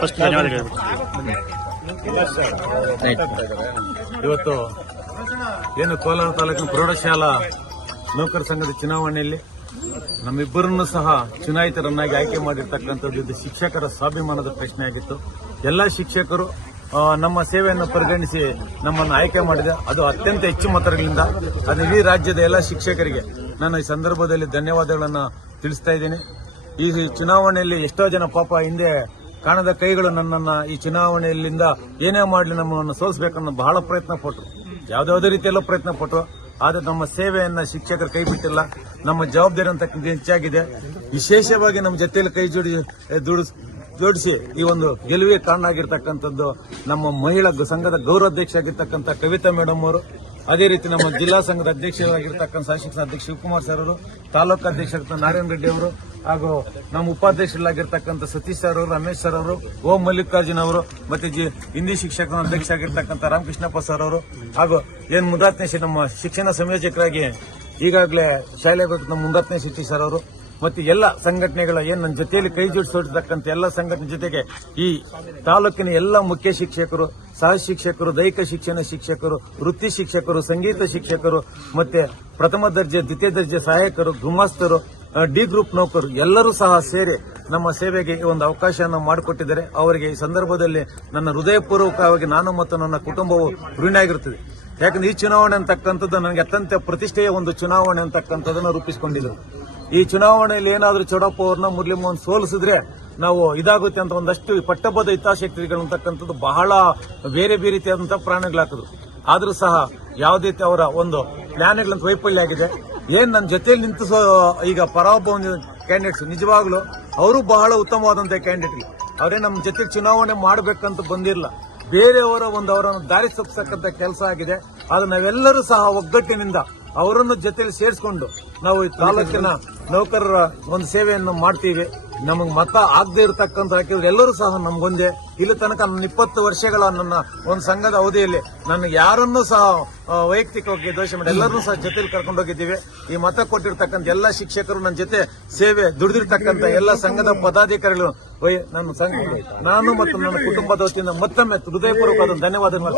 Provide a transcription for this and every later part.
First ಧನ್ಯವಾದಗಳು. ಇವತ್ತು ಏನು ಕೋಲಾರ ತಾಲೂಕಿನ ಪ್ರೌಢಶಾಲಾ ನೌಕರ ಸಂಘದ ಚುನಾವಣೆಯಲ್ಲಿ ನಮ್ಮಿಬ್ಬರನ್ನು ಸಹ ಚುನಾಯಿತರನ್ನಾಗಿ ಆಯ್ಕೆ ಮಾಡಿರ್ತಕ್ಕಂಥದ್ದು ಇದು ಶಿಕ್ಷಕರ ಸ್ವಾಭಿಮಾನದ ಪ್ರಶ್ನೆ ಆಗಿತ್ತು. ಎಲ್ಲ ಶಿಕ್ಷಕರು ನಮ್ಮ ಸೇವೆಯನ್ನು ಪರಿಗಣಿಸಿ ನಮ್ಮನ್ನು ಆಯ್ಕೆ ಮಾಡಿದೆ. ಅದು ಅತ್ಯಂತ ಹೆಚ್ಚು ಮತಗಳಿಂದ. ಅದು ಇಡೀ ರಾಜ್ಯದ ಎಲ್ಲ ಶಿಕ್ಷಕರಿಗೆ ನಾನು ಈ ಸಂದರ್ಭದಲ್ಲಿ ಧನ್ಯವಾದಗಳನ್ನು ತಿಳಿಸ್ತಾ ಇದ್ದೀನಿ. ಈ ಚುನಾವಣೆಯಲ್ಲಿ ಎಷ್ಟೋ ಜನ ಪಾಪ ಹಿಂದೆ ಕಾಣದ ಕೈಗಳು ನನ್ನನ್ನು ಈ ಚುನಾವಣೆಯಲ್ಲಿಂದ ಏನೇ ಮಾಡಲಿ ನಮ್ಮನ್ನು ಸೋಲಿಸಬೇಕನ್ನೋ ಬಹಳ ಪ್ರಯತ್ನ ಪಟ್ಟರು, ಯಾವುದಾವುದೇ ರೀತಿಯಲ್ಲೂ ಪ್ರಯತ್ನ ಪಟ್ಟರು. ಆದರೆ ನಮ್ಮ ಸೇವೆಯನ್ನ ಶಿಕ್ಷಕರು ಕೈ ಬಿಟ್ಟಿಲ್ಲ. ನಮ್ಮ ಜವಾಬ್ದಾರಿ ಅಂತಕ್ಕಂಥ ಹೆಚ್ಚಾಗಿದೆ. ವಿಶೇಷವಾಗಿ ನಮ್ಮ ಜೊತೆಯಲ್ಲಿ ಕೈ ಜೋಡಿಸಿ ಈ ಒಂದು ಗೆಲುವಿಗೆ ಕಾರಣ ಆಗಿರ್ತಕ್ಕಂಥದ್ದು ನಮ್ಮ ಮಹಿಳಾ ಸಂಘದ ಗೌರವಾಧ್ಯಕ್ಷ ಆಗಿರ್ತಕ್ಕಂಥ ಕವಿತಾ ಮೇಡಮ್ ಅವರು, ಅದೇ ರೀತಿ ನಮ್ಮ ಜಿಲ್ಲಾ ಸಂಘದ ಅಧ್ಯಕ್ಷರಾಗಿರ್ತಕ್ಕಂಥ ಸಹಶಿಕ್ಷಣ ಅಧ್ಯಕ್ಷ ಶಿವಕುಮಾರ್ ಸರ್ ಅವರು, ತಾಲೂಕು ಅಧ್ಯಕ್ಷರಾಗಿರ್ತ ನಾರಾಯಣ ರೆಡ್ಡಿ ಅವರು, ಹಾಗೂ ನಮ್ಮ ಉಪಾಧ್ಯಕ್ಷರಾಗಿರ್ತಕ್ಕಂಥ ಸತೀಶ್ ಸರ್ ಅವರು, ರಮೇಶ್ ಸರ್ ಅವರು, ಓಂ ಮಲ್ಲಿಕಾರ್ಜುನ್ ಅವರು, ಮತ್ತೆ ಹಿಂದಿ ಶಿಕ್ಷಕರ ಅಧ್ಯಕ್ಷ ಆಗಿರ್ತಕ್ಕಂಥ ರಾಮಕೃಷ್ಣಪ್ಪ ಸರ್ ಅವರು, ಹಾಗೂ ಏನ್ ಮುಂದಾತ್ನೇಶಿ ನಮ್ಮ ಶಿಕ್ಷಣ ಸಂಯೋಜಕರಾಗಿ ಈಗಾಗಲೇ ಶಾಲೆ ನಮ್ಮ ಮುಂದಾತ್ನೇಶಿ ಸರ್ ಅವರು, ಮತ್ತೆ ಎಲ್ಲ ಸಂಘಟನೆಗಳ ಏನ್ ನನ್ನ ಜೊತೆಯಲ್ಲಿ ಕೈ ಜೋಡಿಸಿರ್ತಕ್ಕಂಥ ಎಲ್ಲ ಸಂಘಟನೆ ಜೊತೆಗೆ ಈ ತಾಲೂಕಿನ ಎಲ್ಲ ಮುಖ್ಯ ಶಿಕ್ಷಕರು, ಸಹ ಶಿಕ್ಷಕರು, ದೈಹಿಕ ಶಿಕ್ಷಣ ಶಿಕ್ಷಕರು, ವೃತ್ತಿ ಶಿಕ್ಷಕರು, ಸಂಗೀತ ಶಿಕ್ಷಕರು, ಮತ್ತೆ ಪ್ರಥಮ ದರ್ಜೆ ದ್ವಿತೀಯ ದರ್ಜೆ ಸಹಾಯಕರು, ಗುಮಾಸ್ತರು, ಡಿ ಗ್ರೂಪ್ ನೌಕರು ಎಲ್ಲರೂ ಸಹ ಸೇರಿ ನಮ್ಮ ಸೇವೆಗೆ ಒಂದು ಅವಕಾಶವನ್ನು ಮಾಡಿಕೊಟ್ಟಿದ್ದಾರೆ. ಅವರಿಗೆ ಈ ಸಂದರ್ಭದಲ್ಲಿ ನನ್ನ ಹೃದಯಪೂರ್ವಕವಾಗಿ ನಾನು ಮತ್ತು ನನ್ನ ಕುಟುಂಬವು ಋಣಿಯಾಗಿರುತ್ತದೆ. ಯಾಕಂದ್ರೆ ಈ ಚುನಾವಣೆ ಅಂತಕ್ಕಂಥದ್ದು ನನಗೆ ಅತ್ಯಂತ ಪ್ರತಿಷ್ಠೆಯ ಒಂದು ಚುನಾವಣೆ ಅಂತಕ್ಕಂಥದ್ದನ್ನು ರೂಪಿಸಿಕೊಂಡಿದ್ರು. ಈ ಚುನಾವಣೆಯಲ್ಲಿ ಏನಾದರೂ ಚೌಡಪ್ಪ ಅವ್ರನ್ನ ಮುರ್ಲಿಮೋಹನ್ ಸೋಲಿಸಿದ್ರೆ ನಾವು ಇದಾಗುತ್ತೆ ಅಂತ ಒಂದಷ್ಟು ಪಟ್ಟಬದ್ಧ ಹಿತಾಸಕ್ತಿಗಳು ಅಂತಕ್ಕಂಥದ್ದು ಬಹಳ ಬೇರೆ ಬೇರೆ ರೀತಿಯಾದಂತಹ ಪ್ರಾಣಿಗಳಾಕಿದ್ರು. ಆದರೂ ಸಹ ಯಾವುದೇ ಅವರ ಒಂದು ಪ್ಲಾನ್ಗಳಂತ ವೈಫಲ್ಯ ಆಗಿದೆ. ಏನ್ ನನ್ನ ಜೊತೆಯಲ್ಲಿ ನಿಂತು ಈಗ ಪರಾಭವ ಕ್ಯಾಂಡಿಡೇಟ್ಸ್ ನಿಜವಾಗ್ಲೂ ಅವರು ಬಹಳ ಉತ್ತಮವಾದಂತಹ ಕ್ಯಾಂಡಿಡೇಟ್. ಅವರೇ ನಮ್ಮ ಜೊತೆ ಚುನಾವಣೆ ಮಾಡಬೇಕಂತ ಬಂದಿರಲ್ಲ, ಬೇರೆಯವರ ಒಂದು ಅವರನ್ನು ದಾರಿ ತಪ್ಪಿಸತಕ್ಕಂಥ ಕೆಲಸ ಆಗಿದೆ. ಆದ್ರೆ ನಾವೆಲ್ಲರೂ ಸಹ ಒಗ್ಗಟ್ಟಿನಿಂದ ಅವರನ್ನು ಜೊತೆಯಲ್ಲಿ ಸೇರಿಸಿಕೊಂಡು ನಾವು ಈ ತಾಲೂಕಿನ ನೌಕರರ ಒಂದು ಸೇವೆಯನ್ನು ಮಾಡ್ತೀವಿ. ನಮಗೆ ಮತ ಆಗದೆ ಇರತಕ್ಕಂಥ ಹಾಕಿದ್ರೆ ಎಲ್ಲರೂ ಸಹ ನಮ್ಗೊಂದೇ. ಇಲ್ಲಿ ತನಕ ನನ್ನ 20 ವರ್ಷಗಳ ನನ್ನ ಒಂದು ಸಂಘದ ಅವಧಿಯಲ್ಲಿ ನನಗೆ ಯಾರನ್ನೂ ಸಹ ವೈಯಕ್ತಿಕವಾಗಿ ದೋಷ ಮಾಡಿ ಎಲ್ಲರೂ ಸಹ ಜೊತೆಲಿ ಕರ್ಕೊಂಡು ಹೋಗಿದ್ದೀವಿ. ಈ ಮತ ಕೊಟ್ಟಿರ್ತಕ್ಕಂಥ ಎಲ್ಲ ಶಿಕ್ಷಕರು, ನನ್ನ ಜೊತೆ ಸೇವೆ ದುಡಿದಿರ್ತಕ್ಕಂಥ ಎಲ್ಲ ಸಂಘದ ಪದಾಧಿಕಾರಿಗಳು, ನಾನು ಮತ್ತು ನನ್ನ ಕುಟುಂಬದ ವತಿಯಿಂದ ಮತ್ತೊಮ್ಮೆ ಹೃದಯಪೂರ್ವಕವಾದ ಧನ್ಯವಾದಗಳು.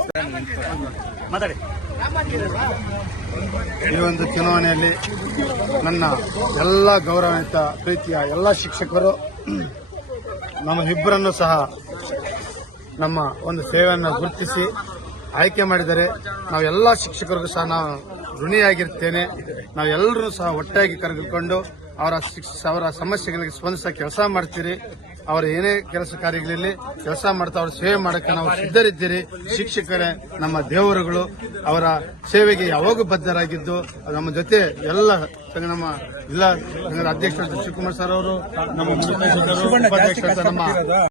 ಈ ಒಂದು ಚುನಾವಣೆಯಲ್ಲಿ ನನ್ನ ಎಲ್ಲ ಗೌರವಾನ್ವಿತ ಪ್ರೀತಿಯ ಎಲ್ಲ ಶಿಕ್ಷಕರು ನಮ್ಮಿಬ್ಬರನ್ನು ಸಹ ನಮ್ಮ ಒಂದು ಸೇವೆಯನ್ನು ಗುರುತಿಸಿ ಆಯ್ಕೆ ಮಾಡಿದರೆ ನಾವೆಲ್ಲ ಶಿಕ್ಷಕರಿಗೂ ಸಹ ನಾವು ಋಣಿಯಾಗಿರ್ತೇನೆ. ನಾವೆಲ್ಲರೂ ಸಹ ಒಟ್ಟಾಗಿ ಕರೆದುಕೊಂಡು ಅವರ ಸಮಸ್ಯೆಗಳಿಗೆ ಸ್ಪಂದಿಸ ಕೆಲಸ ಮಾಡ್ತೀರಿ. ಅವರ ಏನೇ ಕೆಲಸ ಕಾರ್ಯಗಳಲ್ಲಿ ಕೆಲಸ ಮಾಡ್ತಾ ಅವ್ರ ಸೇವೆ ಮಾಡೋಕ್ಕೆ ನಾವು ಸಿದ್ಧರಿದ್ದೀರಿ. ಶಿಕ್ಷಕರೇ ನಮ್ಮ ದೇವರುಗಳು. ಅವರ ಸೇವೆಗೆ ಯಾವಾಗೂ ಬದ್ಧರಾಗಿದ್ದು ನಮ್ಮ ಜೊತೆ ಎಲ್ಲ ನಮ್ಮ ಜಿಲ್ಲಾ ಸಂಘದ ಅಧ್ಯಕ್ಷರಾದ ಶಿವಕುಮಾರ್ ಸರ್ ಅವರು, ನಮ್ಮ ಉಪಾಧ್ಯಕ್ಷರಾದ ನಮ್ಮ